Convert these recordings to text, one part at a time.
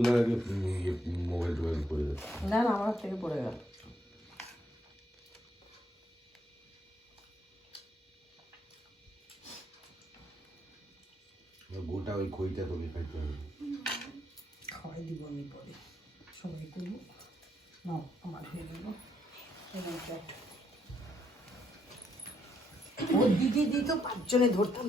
Mobile টোবাইল করে যাচ্ছে। না না আমার থেকে পড়ে গেল। গোটা ওই খইটা তোকে খাইতে হবে। খাওয়াই দিব আমি পরে। সবাই করব নাও আমার হয়ে গেল। এবার প্লেট ও দিদি দিদি তো পাঁচজনে ধরতাম।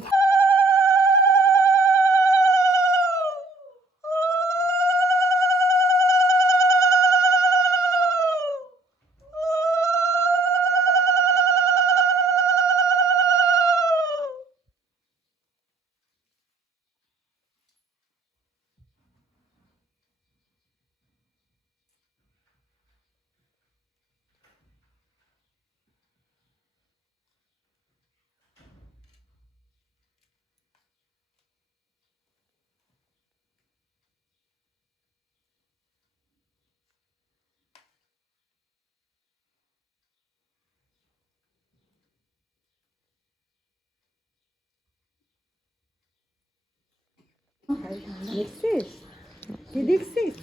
দেখছিস কি দেখছিস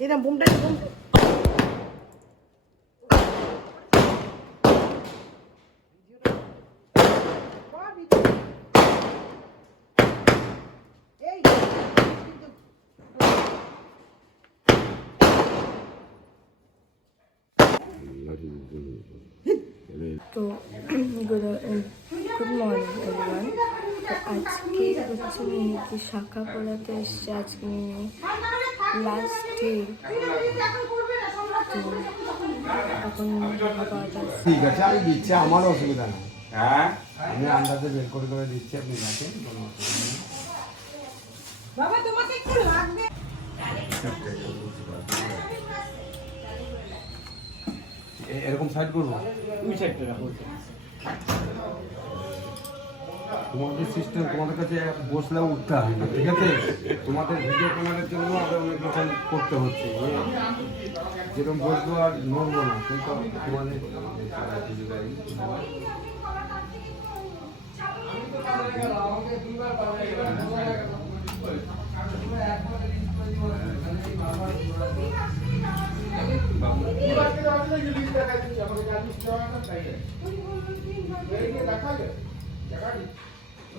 এরকম বুমটা বুমটা তো গুড গুড মর্নিং এভরিওয়ান তো আজকে হচ্ছে মিমিকে শাখা পড়াতে এসছে? আজকে মিমি লাস্ট ডে ঠিক আছে আমি দিচ্ছি আমার অসুবিধা নেই। হ্যাঁ? আমি আন্দাজে বের করে করে দিচ্ছি আপনি দেখেন কোনো অসুবিধা নেই। বাবা তোমাকে একটু লাগবে। এরকম সাইড করব? তোমাদের সিস্টেম তোমাদের কাছে বসলেও উঠতে হয় না, ঠিক আছে? তোমাদের ভিডিও ক্যামেরার জন্য আরও অনেক রকম করতে হচ্ছে। যেরকম বসবো আর নড়বো না কিন্তু তোমাদের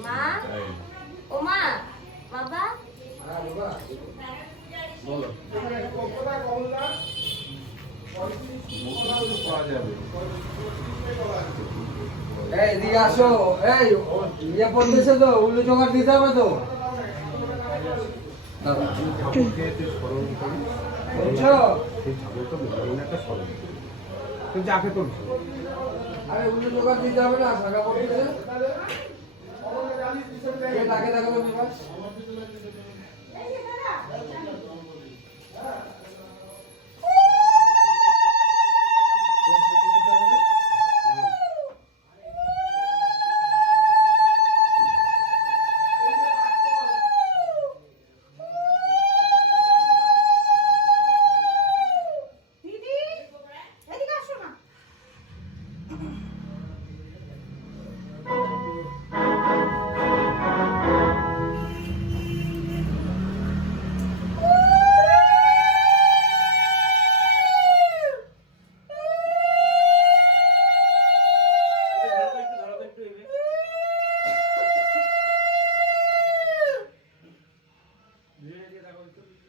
মা? ও মা বাবা এই এদিকে আসো। এই ইয়ে পড়তেছে তো উল্লু জোগাড় দিতে হবে তো। বুঝছ তুই চাকরি করছ আরে উনি দোকান দিতে হবে না শাখা পড়তেছে কে তাকে দেখো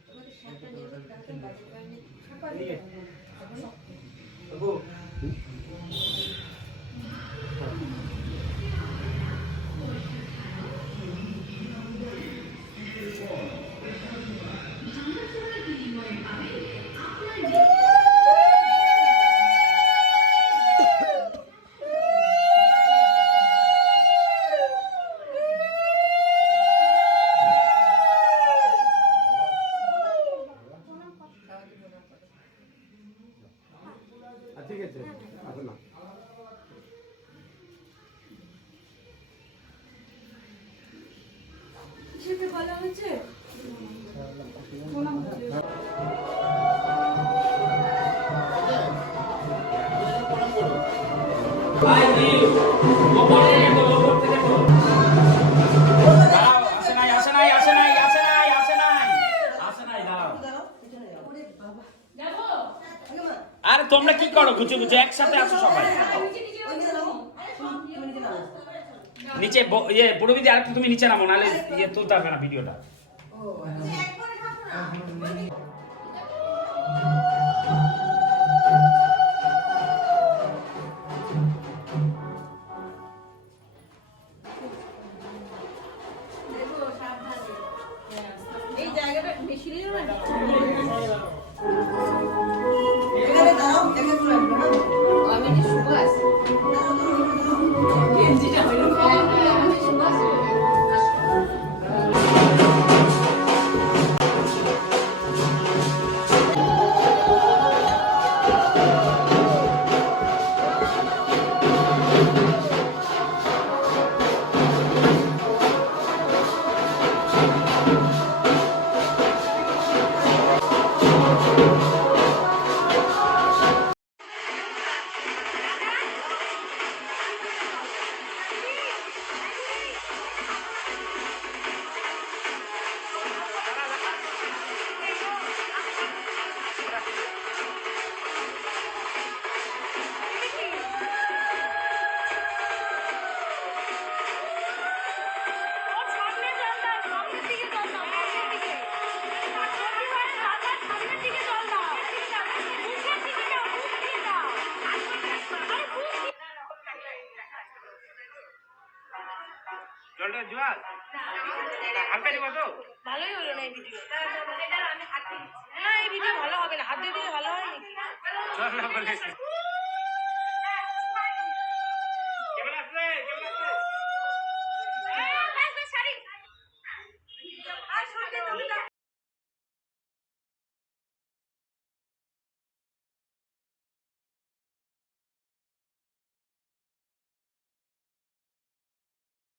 তোমাদের সাতটা নিয়ে বাড়ি বাড়ি খাবার 这样子，আরে তোমরা কি করো গুছে গুছে একসাথে আসো সবাই? নিচে ইয়ে পুরোবিদি আর তুমি নিচে নামো, নাহলে ইয়ে তুলতে হবে না ভিডিওটা। এই জায়গাটা বেশি না জলটা জোয়াল? হালকা কত ভালোই হলো না এই ভিডিও। না এই ভিডিও ভালো হবে না। হাত দিয়ে দিলে ভালো হয় নাকি?